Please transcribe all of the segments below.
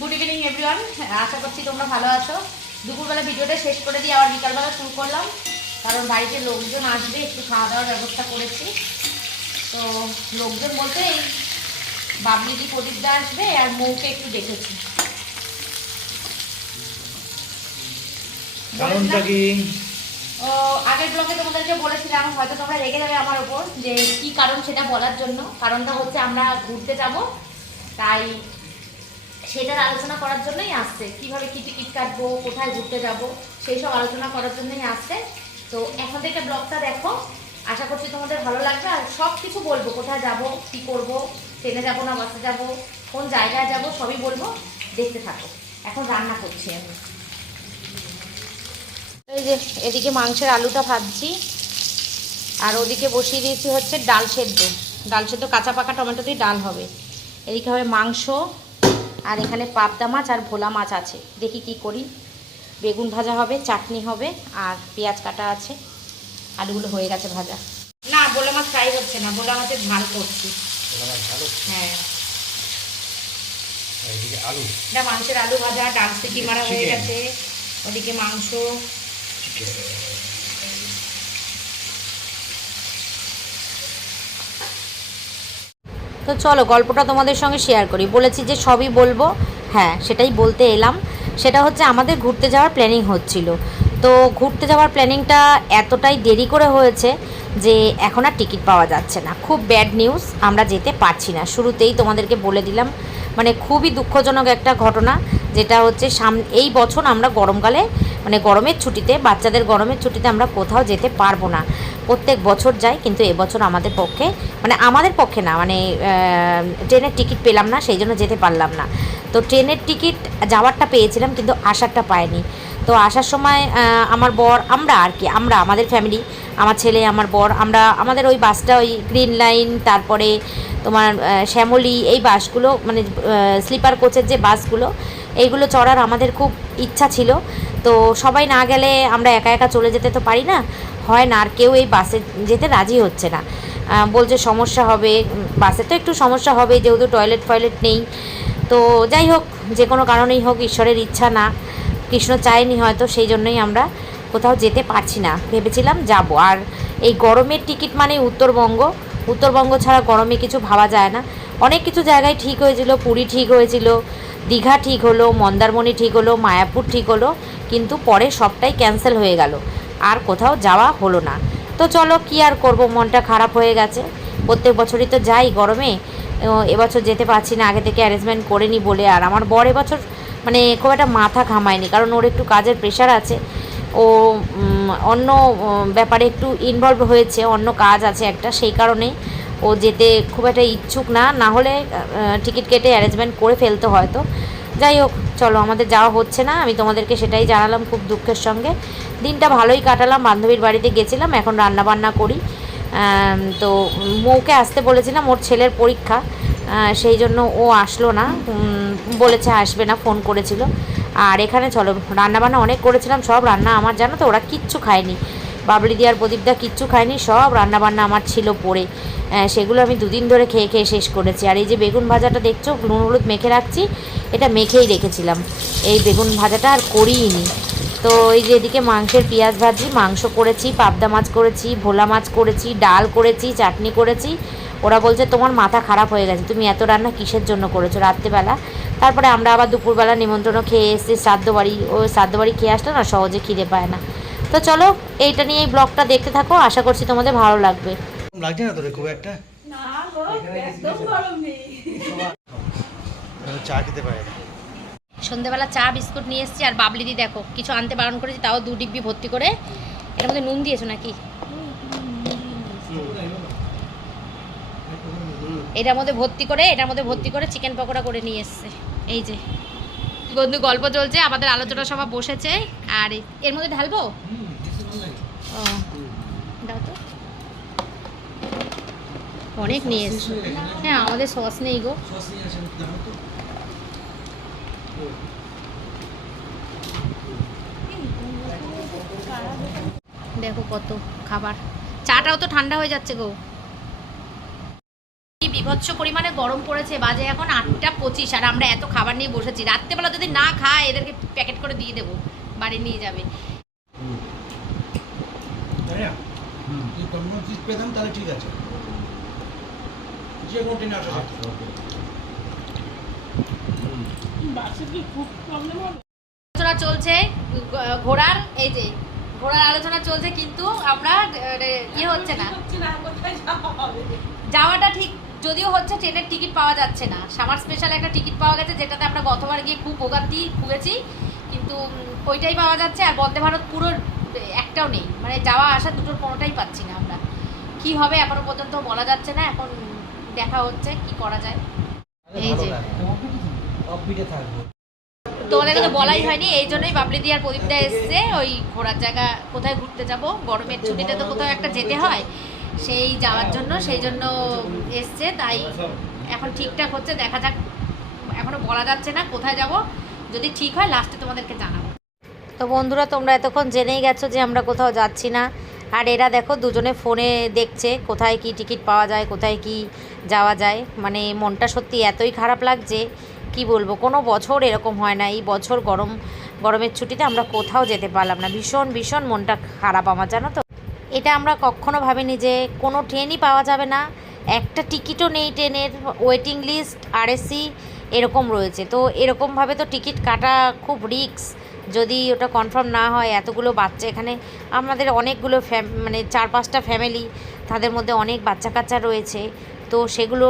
Good evening everyone, আশা করছি তোমরা ভালো আছো। দুপুরবেলা ভিডিওটা শেষ করে দিয়ে আবার বিকালবেলা শুরু করলাম, কারণ বাড়িতে লোকজন আসবে, একটু খাওয়া দাওয়ার ব্যবস্থা করেছি। তো লোকজন বলতে এই বাবলিদি প্রদীপদা আসবে আর মৌকে একটু দেখেছি। আগের ব্লগে তোমাদেরকে বলেছিলাম, হয়তো তোমরা রেগে যাবে আমার উপর, যে কি কারণ সেটা বলার জন্য। কারণটা হচ্ছে আমরা ঘুরতে যাব, তাই সেটার আলোচনা করার জন্যই আসছে। কিভাবে কি টিকিট কাটবো, কোথায় ঘুরতে যাব, সেই সব আলোচনা করার জন্যই আসছে। তো এখন থেকে ব্লগটা দেখো, আশা করছি তোমাদের ভালো লাগবে। আর সব কিছু বলবো, কোথায় যাব, কি করব, ট্রেনে যাব না বাসে যাব, কোন জায়গায় যাব, সবই বলবো, দেখতে থাকো। এখন রান্না করছি আমি। এই যে এদিকে মাংসের আলুটা ভাজছি, আর ওদিকে বসিয়ে দিয়েছি হচ্ছে ডাল সেদ্ধ। ডাল সেদ্ধ কাঁচা পাকা টমেটো দিয়ে ডাল হবে। এদিকে হবে মাংস, আর এখানে পাবদা মাছ আর ভোলা মাছ আছে। দেখি কি করি। বেগুন ভাজা হবে, চাটনি হবে, আর পেঁয়াজ কাটা আছে। আলুগুলো হয়ে গেছে ভাজা। না, ভোলা মাছ ফ্রাই হচ্ছে না, ভোলা মাছের ঝাল করছি। হ্যাঁ, এটা মাংসের আলু ভাজা, ডাল সিটি মারা হয়ে গেছে, ওদিকে মাংস। তো চলো গল্পটা তোমাদের সঙ্গে শেয়ার করি। বলেছি যে সবই বলবো, হ্যাঁ সেটাই বলতে এলাম। সেটা হচ্ছে আমাদের ঘুরতে যাওয়ার প্ল্যানিং হচ্ছিল। তো ঘুরতে যাওয়ার প্ল্যানিংটা এতটাই দেরি করে হয়েছে যে এখন আর টিকিট পাওয়া যাচ্ছে না। খুব ব্যাড নিউজ, আমরা যেতে পারছি না। শুরুতেই তোমাদেরকে বলে দিলাম, মানে খুবই দুঃখজনক একটা ঘটনা। যেটা হচ্ছে এই বছর আমরা গরমকালে, মানে গরমের ছুটিতে, বাচ্চাদের গরমের ছুটিতে আমরা কোথাও যেতে পারবো না। প্রত্যেক বছর যাই, কিন্তু এবছর আমাদের পক্ষে, মানে আমাদের পক্ষে না, মানে ট্রেনের টিকিট পেলাম না, সেই জন্য যেতে পারলাম না। তো ট্রেনের টিকিট যাওয়ারটা পেয়েছিলাম, কিন্তু আসারটা পাইনি। তো আসার সময় আমার বর, আমরা আর কি, আমরা আমাদের ফ্যামিলি, আমার ছেলে, আমার বর, আমরা আমাদের ওই বাসটা, ওই গ্রিন লাইন, তারপরে তোমার শ্যামলী, এই বাসগুলো, মানে স্লিপার কোচের যে বাসগুলো, এইগুলো চড়ার আমাদের খুব ইচ্ছা ছিল। তো সবাই না গেলে আমরা একা একা চলে যেতে তো পারি না, হয় না। আর কেউ এই বাসে যেতে রাজি হচ্ছে না, বলছে সমস্যা হবে। বাসে তো একটু সমস্যা হবে, যেহেতু টয়লেট ফয়লেট নেই। তো যাই হোক, যে কোনো কারণেই হোক, ঈশ্বরের ইচ্ছা না, কৃষ্ণ চায়নি হয়তো, সেই জন্যই আমরা কোথাও যেতে পারছি না। ভেবেছিলাম যাব। আর এই গরমের টিকিট মানে উত্তরবঙ্গ, উত্তরবঙ্গ ছাড়া গরমে কিছু ভাবা যায় না। অনেক কিছু জায়গায় ঠিক হয়েছিল, পুরী ঠিক হয়েছিল, দীঘা ঠিক হলো, মন্দারমণি ঠিক হলো, মায়াপুর ঠিক হলো, কিন্তু পরে সবটাই ক্যান্সেল হয়ে গেল, আর কোথাও যাওয়া হলো না। তো চলো, কি আর করব, মনটা খারাপ হয়ে গেছে। প্রত্যেক বছরই তো যাই গরমে, এবছর যেতে পারছি না, আগে থেকে অ্যারেঞ্জমেন্ট করে নি বলে। আর আমার বর এবছর মানে খুব একটা মাথা ঘামায়নি, কারণ ওর একটু কাজের প্রেশার আছে। ও অন্য ব্যাপারে একটু ইনভলভ হয়েছে, অন্য কাজ আছে একটা, সেই কারণেই ও যেতে খুব একটা ইচ্ছুক না। না হলে টিকিট কেটে অ্যারেঞ্জমেন্ট করে ফেলতে হয়তো। যাই হোক, চলো, আমাদের যাওয়া হচ্ছে না, আমি তোমাদেরকে সেটাই জানালাম খুব দুঃখের সঙ্গে। দিনটা ভালোই কাটালাম, বান্ধবীর বাড়িতে গেছিলাম, এখন রান্নাবান্না করি। তো মৌকে আসতে বলেছিলাম, ওর ছেলের পরীক্ষা, সেই জন্য ও আসলো না, বলেছে আসবে না, ফোন করেছিল। আর এখানে চলো, রান্নাবান্না অনেক করেছিলাম, সব রান্না আমার, জানো তো, ওরা কিচ্ছু খায়নি, বাবলিদি আর প্রদীপদা কিচ্ছু খায়নি, সব রান্নাবান্না আমার ছিল পড়ে। সেগুলো আমি দুদিন ধরে খেয়ে খেয়ে শেষ করেছি। আর এই যে বেগুন ভাজাটা দেখছো, নুন হলুদ মেখে রাখছি, এটা মেখেই রেখেছিলাম, এই বেগুন ভাজাটা আর করিনি। তো এই যে এদিকে মাংসের পেঁয়াজ ভাজি, মাংস করেছি, পাবদা মাছ করেছি, ভোলা মাছ করেছি, ডাল করেছি, চাটনি করেছি। ওরা বলছে তোমার মাথা খারাপ হয়ে গেছে, তুমি এত রান্না কিসের জন্য করেছো রাত্রেবেলা। তারপরে আমরা আবার দুপুরবেলা নিমন্ত্রণও খেয়ে এসেছি শ্রাদ্ধ বাড়ি। ওই শ্রাদ্ধ বাড়ি খেয়ে আসলে না সহজে খিদে পায় না। তো চলো, এইটা নিয়ে এই ব্লগটা দেখতে থাকো, আশা করছি তোমাদের ভালো লাগবে। লাগছে না তোর খুব একটা? না গো, একদম গরম নেই। চা খেতে পারে না। সন্ধ্যেবেলা চা বিস্কুট নিয়ে এসেছি, আর বাবলিদি দেখো কিছু আনতে বারণ করেছি, তাও 2 ডিব্বি ভর্তি করে। এর মধ্যে নুন দিয়েছো নাকি? এটার মধ্যে ভর্তি করে চিকেন পকোড়া করে নিয়ে এসছে। এই যে বন্ধু, গল্প চলছে, আমাদের আলোচনা সভা বসেছে। আর এর মধ্যে ঢালবো? ও দাও তো, অনেক নিয়ে এসছে। হ্যাঁ, আমাদের সস নেই গো। দেখো কত খাবার, চাটাও তো ঠান্ডা হয়ে যাচ্ছে গো। বিভৎস পরিমাণে গরম পড়েছে, বাজে এখন 8:25 আর আমরা এত খাবার নিয়ে বসেছি। রাত্রেবেলা যদি না খায় এদেরকে প্যাকেট করে দিয়ে দেবো, বাড়ি নিয়ে যাবে। তাই না? যদি টমেটো চিজ পেতাম তাহলে ঠিক আছে, যে কোনো ট্রেনে আসা যেত। বাসে কি খুব প্রবলেম হবে? আলোচনা চলছে ঘোড়ার, এই যে ঘোড়ার আলোচনা চলছে, কিন্তু আমরা ইয়ে হচ্ছে না, হচ্ছে না, কোথায় যাওয়া হবে? যাওয়াটা ঠিক যদিও হচ্ছে, ট্রেনের টিকিট পাওয়া যাচ্ছে না। সামার স্পেশাল একটা টিকিট পাওয়া গেছে, যেটাতে আমরা গতবার গিয়ে খুব ভোগান্তি ভুগেছি, কিন্তু ওইটাই পাওয়া যাচ্ছে। আর বন্দে ভারত পুরো একটাও নেই, মানে যাওয়া আসা দুটোর কোনোটাই পাচ্ছি না আমরা। কি হবে এখনো পর্যন্ত বলা যাচ্ছে না, এখন দেখা হচ্ছে কি করা যায়। এই যে অফবিটে থাকবো। তোমাদেরকে তো বলাই হয়নি, এই জন্যই বাবলি দি আর প্রদীপদা এসছে ওই ঘোরার জায়গা কোথায় ঘুরতে যাব, গরমের ছুটিতে তো কোথাও একটা যেতে হয়, সেই যাওয়ার জন্য, সেই জন্য এসছে। তাই এখন ঠিকঠাক হচ্ছে, দেখা যাক, এখনো বলা যাচ্ছে না কোথায় যাব, যদি ঠিক হয় লাস্টে তোমাদেরকে জানাবো। তো বন্ধুরা, তোমরা এতক্ষণ জেনেই গেছো যে আমরা কোথাও যাচ্ছি না, আর এরা দেখো দুজনে ফোনে দেখছে কোথায় কি টিকিট পাওয়া যায়, কোথায় কি যাওয়া যায়। মানে মনটা সত্যি এতই খারাপ লাগছে, কি বলবো, কোনো বছর এরকম হয় না। এই বছর গরমের ছুটিতে আমরা কোথাও যেতে পারলাম না, ভীষণ ভীষণ মনটা খারাপ আমার, জানো তো। এটা আমরা কখনো ভাবিনি যে কোনো ট্রেনই পাওয়া যাবে না, একটা টিকিটও নেই ট্রেনের, ওয়েটিং লিস্ট আরএসি এরকম রয়েছে। তো এরকমভাবে তো টিকিট কাটা খুব রিস্ক, যদি ওটা কনফার্ম না হয়। এতগুলো বাচ্চা এখানে, আমাদের অনেকগুলো মানে 4-5টা ফ্যামিলি, তাদের মধ্যে অনেক বাচ্চা কাচ্চা রয়েছে, তো সেগুলো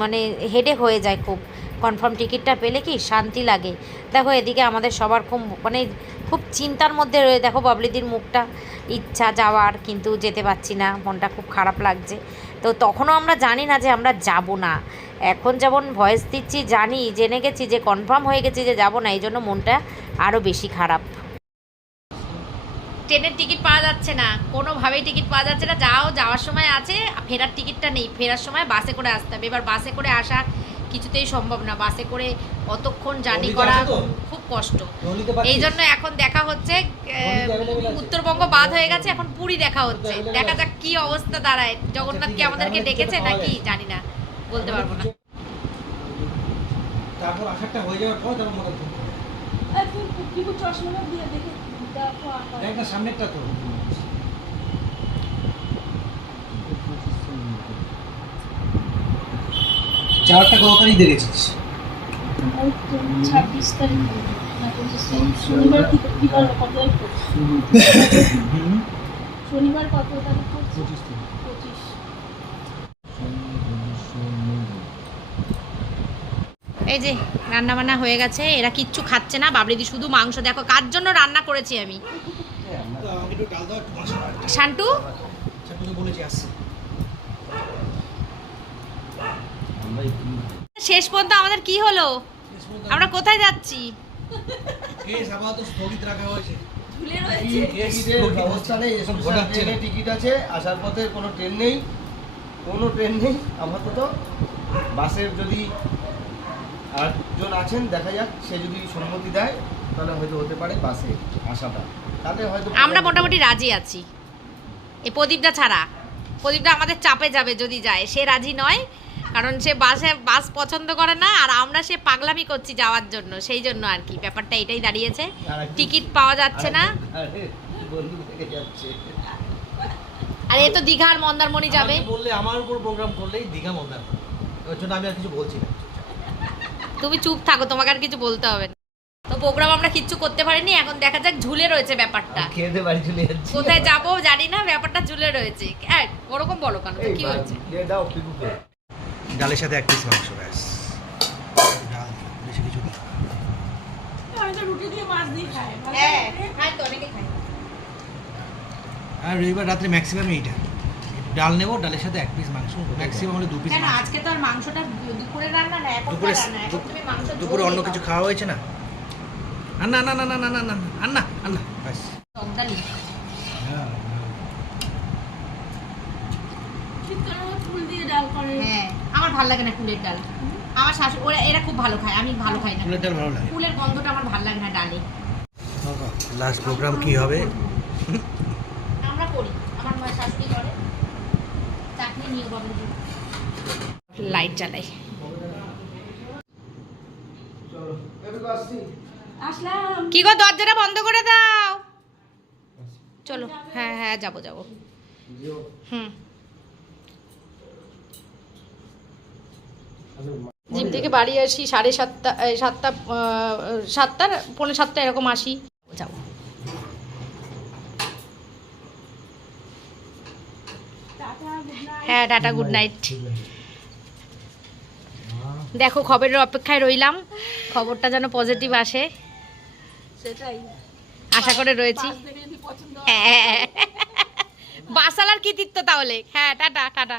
মানে হেডেক হয়ে যায় খুব। কনফার্ম টিকিটটা পেলে কি শান্তি লাগে। দেখো এদিকে আমাদের সবার খুব মানে খুব চিন্তার মধ্যে রয়ে, দেখো বাবলিদির মুখটা, ইচ্ছা যাওয়ার কিন্তু যেতে পারছি না, মনটা খুব খারাপ লাগছে। তো তখনও আমরা জানি না যে আমরা যাব না, এখন যেমন ভয়েস দিচ্ছি জানি, জেনে গেছি যে কনফার্ম হয়ে গেছি যে যাব না, এই জন্য মনটা আরও বেশি খারাপ। ট্রেনের টিকিট পাওয়া যাচ্ছে না, কোনোভাবেই টিকিট পাওয়া যাচ্ছে না। যাওয়ার সময় আছে, ফেরার টিকিটটা নেই, ফেরার সময় বাসে করে আসতে হবে। এবার বাসে করে আসা কিছুতেই সম্ভব না, বাসে করে অতক্ষণ জার্নি করা খুব কষ্ট। এই জন্য এখন দেখা হচ্ছে, উত্তরবঙ্গ বাদ হয়ে গেছে, এখন পুরী দেখা হচ্ছে। দেখা যাক কি অবস্থা দাঁড়ায়, জগন্নাথ কি আমাদেরকে ডেকেছে নাকি জানি না, বলতে পারবো না। তারপর আসারটা হয়ে যাওয়ার পর তারপর মনে করবো এই কি চশমাটা দিয়ে দেখে দেখো আকার। দেখ না, সামনেরটা তো চারটা কত তারিখ দেখেছিস? 26 তারিখ না 25 তারিখ, শনিবার কি বার কত তারিখ পড়ছে? শনিবার কত তারিখ পড়ছে? 25। এই যে রান্না বান্না হয়ে গেছে, এরা কিচ্ছু খাচ্ছে না, বাবলিদি শুধু মাংস। দেখো কার জন্য রান্না করেছি আমি, আমাকে একটু ডাল দাও, একটু মশলা। শান্টু। তোকে বলেছি আসছে। শেষ পর্যন্ত আমাদের কি হলো, আমরা কোথায় যাচ্ছি? কেস আপাতত স্থগিত রাখা হয়েছে। ঝুলে রয়েছে। টিকিটের ব্যবস্থা নেই, এসব ট্রেনে টিকিট আছে, আসার পথে কোনো ট্রেন নেই, কোনো ট্রেন নেই আপাতত। বাসের যদি আরেকজন আছেন, দেখা যাক, সে যদি সম্মতি দেয় তাহলে হয়তো হতে পারে বাসে আসাটা, তাহলে হয়তো আমরা মোটামুটি রাজি আছি, এই প্রদীপদা ছাড়া। প্রদীপদা আমাদের চাপে যাবে যদি যায়, সে রাজি নয়, কারণ সে বাস পছন্দ করে না, আর আমরা সে পাগলামি করছি যাওয়ার জন্য, সেই জন্য আর কি ব্যাপারটা এটাই দাঁড়িয়েছে। টিকিট পাওয়া যাচ্ছে না, বন্ধু থেকে যাচ্ছে। আর এ তো দীঘা আর মন্দারমণি যাবে। আমাকে বললে আমার উপর প্রোগ্রাম করলেই দীঘা মন্দার, ওর জন্য আমি আর কিছু বলছি না। তুমি চুপ থাকো, তোমাকে আর কিছু বলতে হবে না। তো প্রোগ্রাম আমরা কিচ্ছু করতে পারিনি, এখন দেখা যাক, ঝুলে রয়েছে ব্যাপারটা। খেতে বাড়ি চলে যাচ্ছি, কোথায় যাবো জানি না, ব্যাপারটা ঝুলে রয়েছে। ওরকম বলো কেন, তো কি হচ্ছে? দিয়ে দাও পিকুকে। ডালের সাথে এক পিস মাংস, ব্যাস। ডাল বেশি কিছু না। আমি তো রুটি দিয়ে মাছ দিয়ে খাই। ভালো হ্যাঁ, লাগে। খায় তো, অনেকে খায়। আর রবিবার রাত্রে ম্যাক্সিমাম এইটা, ডাল নেবো, ডালের সাথে এক পিস মাংস, ম্যাক্সিমাম হলে 2 পিস কেন মাংস। আজকে তো আর মাংসটা দুপুরে রান্না না, এখন দুপুরে রান্না, এখন তুমি মাংস দুপুরে অন্য কিছু খাওয়া হয়েছে না। আন্না না না না না না না আন্না আন্না ব্যাস। তগদালি। শীতকালে ফুল দিয়ে ডাল করে। হ্যাঁ, আমার ভালো লাগে না ফুলের ডাল। আমার শাশুড়ি এরা খুব ভালো খায়, আমি ভালো খাই না। ফুলের ডাল ভালো লাগে। ফুলের গন্ধটা আমার ভালো লাগে না ডালে। লাস্ট প্রোগ্রাম কি হবে? আমরা করি, আমার শাশুড়ি করে চাটনি নিয়ে বাবু। লাইট জ্বালাই। চলো এবার আসছি। আসলাম। কি গো দরজাটা বন্ধ করে দাও। চলো হ্যাঁ হ্যাঁ যাবো যাবো। জিও হুম জিম থেকে বাড়ি আসি 7:30 7টা 7টা 6:45 এরকম আসি। যাবো টাটা, গুড নাইট। হ্যাঁ টাটা গুড নাইট। দেখো খবরের অপেক্ষায় রইলাম, খবরটা যেন পজিটিভ আসে সেটাই। আশা করে রয়েছি। পাশ থেকে যদি পছন্দ হয়। হ্যাঁ বাসালার কৃতিত্ব তাহলে। হ্যাঁ টাটা টাটা।